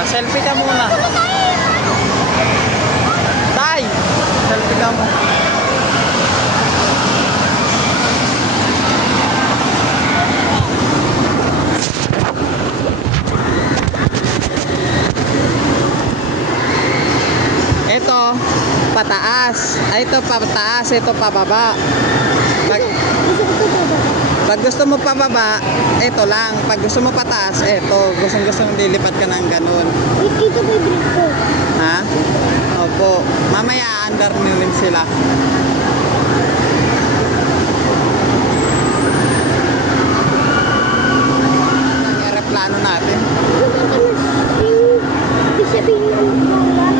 Selfie ka muna. Tay! Selfie ka mo. Ito, pataas. Ay, ito pataas, ito pababa. Pag gusto mo pababa, ito lang. Pag gusto mo pataas, ito. Gusto lilipat ka ng ganun. Ito favorite ko. Ha? Opo. Mamaya under nyo rin sila. Ang aeroplano natin. Ibig sabihin ng bola.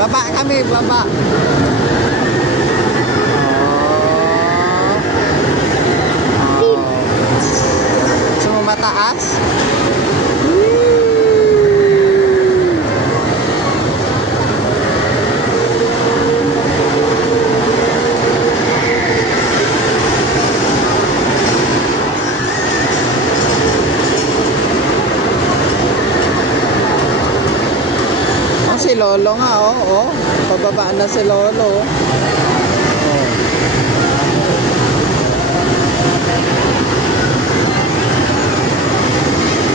Baba kami, baba. Gusto mo mataas? Si Lolo nga, oh. Pababa na si Lolo.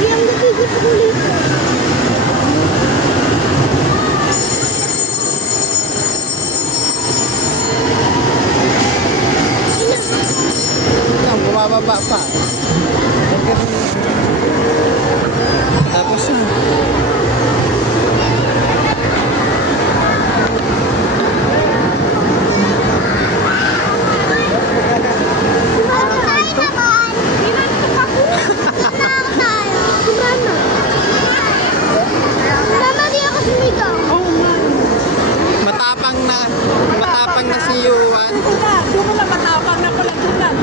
Yung nagigit ko dito. Yan, bumababa pa. Tapos na. Matapang na si Yuan. Doon na matapang na pala tulan.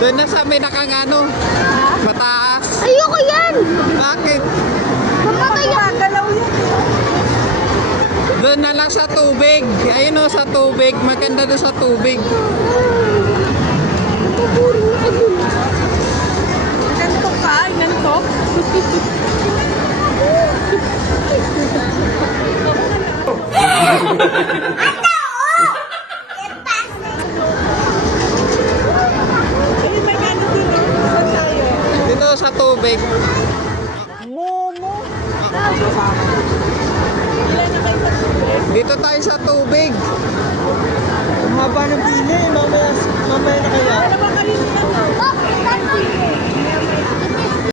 Doon na sa may nakangano. Mataas. Ayoko yan! Bakit? Galaw yan. Doon na lang sa tubig. Ayun o, sa tubig. Maganda doon sa tubig. Nantok ka? Nantok? Ayun, may gano din o. Saan tayo? Dito sa tubig. Momo. Ilan na kayo sa tubig? Dito tayo sa tubig. Ang haba ng pili, mamaya na kaya. Wala ba kayo nila?